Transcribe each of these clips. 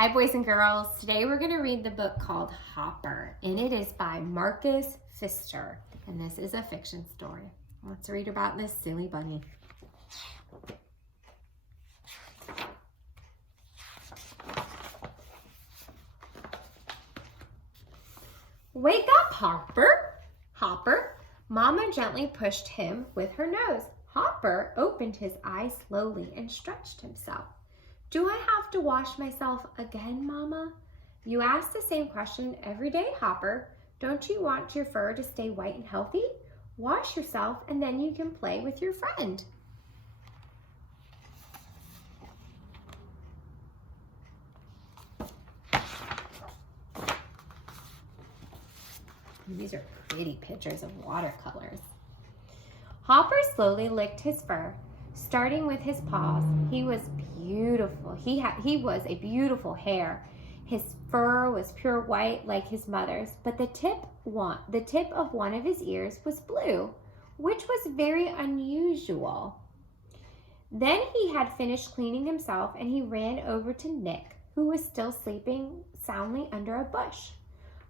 Hi, boys and girls. Today we're going to read the book called Hopper, and it is by Marcus Pfister, and this is a fiction story. Let's read about this silly bunny. Wake up, Hopper. Mama gently pushed him with her nose. Hopper opened his eyes slowly and stretched himself. Do I have to wash myself again, Mama? You ask the same question every day, Hopper. Don't you want your fur to stay white and healthy? Wash yourself and then you can play with your friend. These are pretty pictures of watercolors. Hopper slowly licked his fur, starting with his paws. He was beautiful. He was a beautiful hair. His fur was pure white like his mother's, but the tip of one of his ears was blue, which was very unusual. Then he had finished cleaning himself and he ran over to Nick, who was still sleeping soundly under a bush.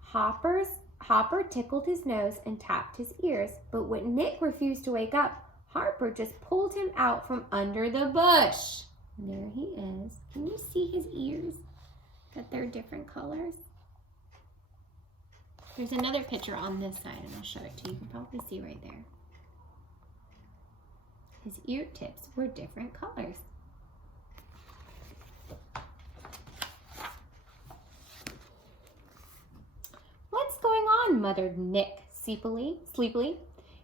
Hopper tickled his nose and tapped his ears, but when Nick refused to wake up, Hopper just pulled him out from under the bush. And there he is. Can you see his ears? That they're different colors. There's another picture on this side, and I'll show it to you. You can probably see right there. His ear tips were different colors. What's going on? Muttered Nick sleepily.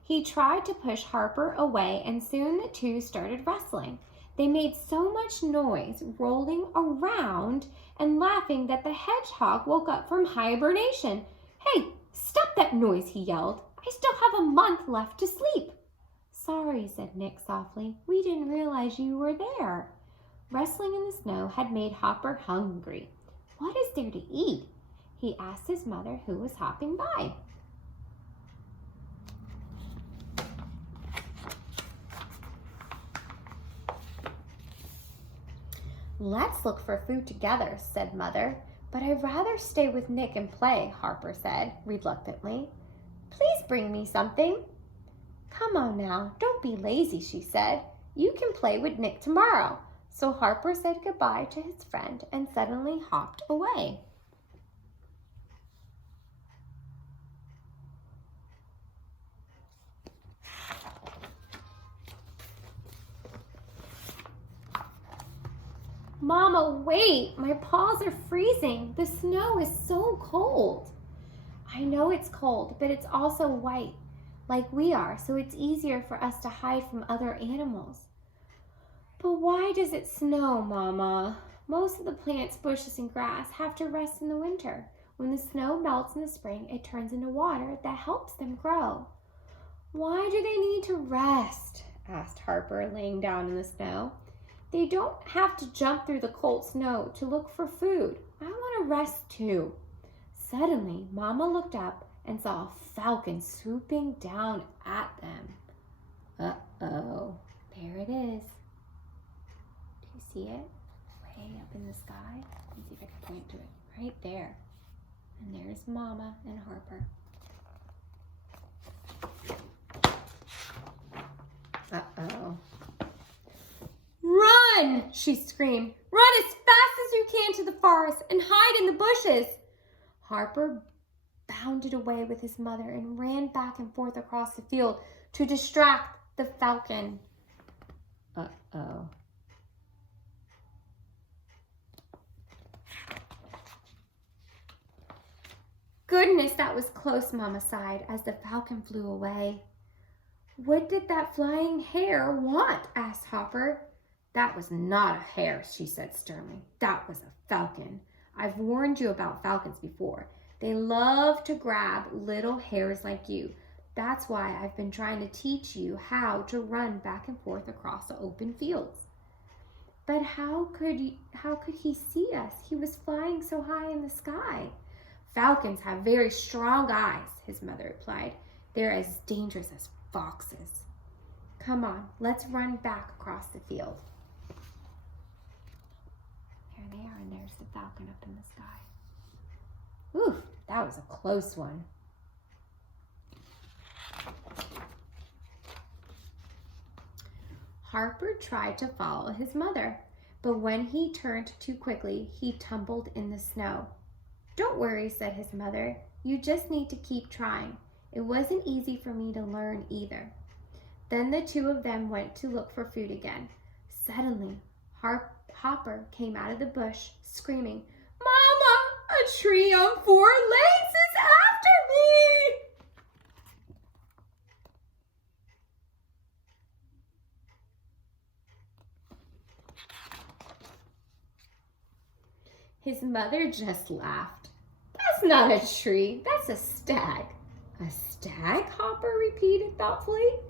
He tried to push Hopper away, and soon the two started wrestling. They made so much noise, rolling around and laughing, that the hedgehog woke up from hibernation. Hey, stop that noise, he yelled. I still have a month left to sleep. Sorry, said Nick softly. We didn't realize you were there. Wrestling in the snow had made Hopper hungry. What is there to eat? He asked his mother, who was hopping by. Let's look for food together, said Mother. But I'd rather stay with Nick and play, Hopper said reluctantly. Please bring me something. Come on now, don't be lazy, she said. You can play with Nick tomorrow. So Hopper said goodbye to his friend and suddenly hopped away. Mama, wait, my paws are freezing. The snow is so cold. I know it's cold, but it's also white, like we are, so it's easier for us to hide from other animals. But why does it snow, Mama? Most of the plants, bushes, and grass have to rest in the winter. When the snow melts in the spring, it turns into water that helps them grow. Why do they need to rest? Asked Hopper, laying down in the snow. They don't have to jump through the cold snow to look for food. I want to rest too. Suddenly, Mama looked up and saw a falcon swooping down at them. Uh-oh, there it is. Do you see it? Way up in the sky. Let me see if I can point to it. Right there. And there's Mama and Hopper. Uh-oh. Run, she screamed. Run as fast as you can to the forest and hide in the bushes. Hopper bounded away with his mother and ran back and forth across the field to distract the falcon. Uh-oh. Goodness, that was close, Mama sighed as the falcon flew away. What did that flying hare want? Asked Hopper. That was not a hare, she said sternly. That was a falcon. I've warned you about falcons before. They love to grab little hares like you. That's why I've been trying to teach you how to run back and forth across the open fields. But how could he see us? He was flying so high in the sky. Falcons have very strong eyes, his mother replied. They're as dangerous as foxes. Come on, let's run back across the field. There they are, and there's the falcon up in the sky. Ooh, that was a close one. Harper tried to follow his mother, but when he turned too quickly, he tumbled in the snow. "Don't worry," said his mother. "You just need to keep trying. It wasn't easy for me to learn either." Then the two of them went to look for food again. Suddenly, Hopper came out of the bush, screaming, "Mama, a tree on 4 legs is after me!" His mother just laughed. "That's not a tree, that's a stag." "A stag?" Hopper repeated thoughtfully.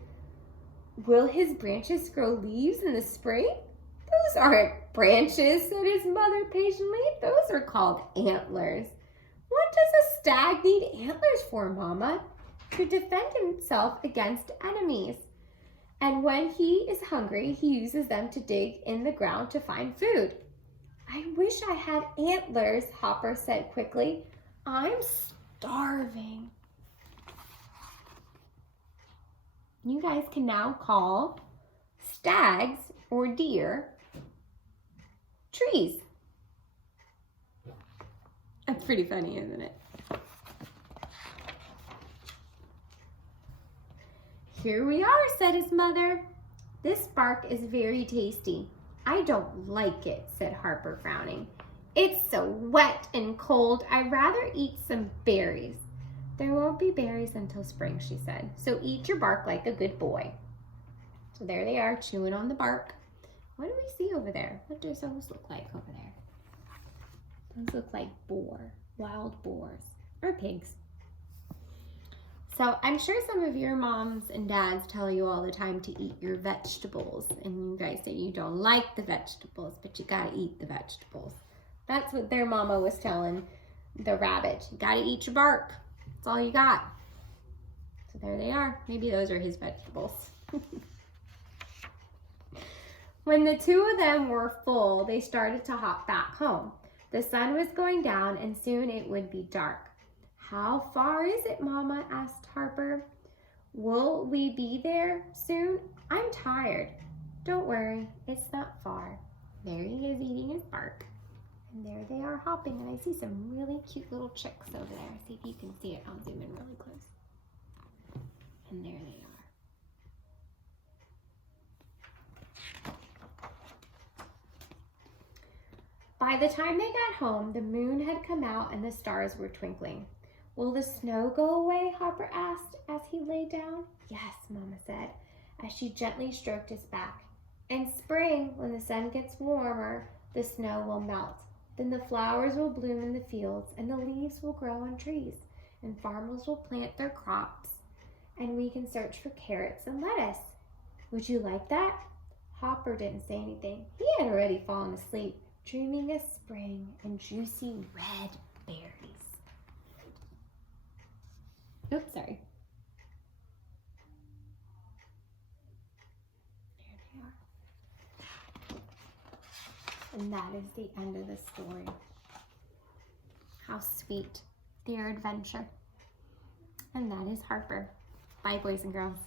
"Will his branches grow leaves in the spring?" "Those aren't branches," said his mother patiently. "Those are called antlers." "What does a stag need antlers for, Mama?" "To defend himself against enemies. And when he is hungry, he uses them to dig in the ground to find food." "I wish I had antlers," Hopper said quickly. "I'm starving." You guys can now call stags or deer trees. That's pretty funny, isn't it? "Here we are," said his mother. "This bark is very tasty." "I don't like it," said Harper, frowning. "It's so wet and cold. I'd rather eat some berries." "There won't be berries until spring," she said. "So eat your bark like a good boy." So there they are, chewing on the bark. What do we see over there? What does those look like over there? Those look like wild boars, or pigs. So I'm sure some of your moms and dads tell you all the time to eat your vegetables, and you guys say you don't like the vegetables, but you gotta eat the vegetables. That's what their mama was telling the rabbit. You gotta eat your bark. That's all you got. So there they are. Maybe those are his vegetables. When the two of them were full, they started to hop back home. The sun was going down, and soon it would be dark. "How far is it, Mama?" asked Harper. "Will we be there soon? I'm tired." "Don't worry, it's not far." There he is eating his bark. And there they are hopping, and I see some really cute little chicks over there. See if you can see it. I'll zoom in really close. And there they are. By the time they got home, the moon had come out and the stars were twinkling. "Will the snow go away?" Harper asked as he lay down. "Yes," Mama said, as she gently stroked his back. "In spring, when the sun gets warmer, the snow will melt. Then the flowers will bloom in the fields, and the leaves will grow on trees, and farmers will plant their crops, and we can search for carrots and lettuce. Would you like that?" Hopper didn't say anything. He had already fallen asleep, dreaming of spring and juicy red berries. Oops, sorry. There they are. And that is the end of the story. How sweet, their adventure. And that is Harper. Bye, boys and girls.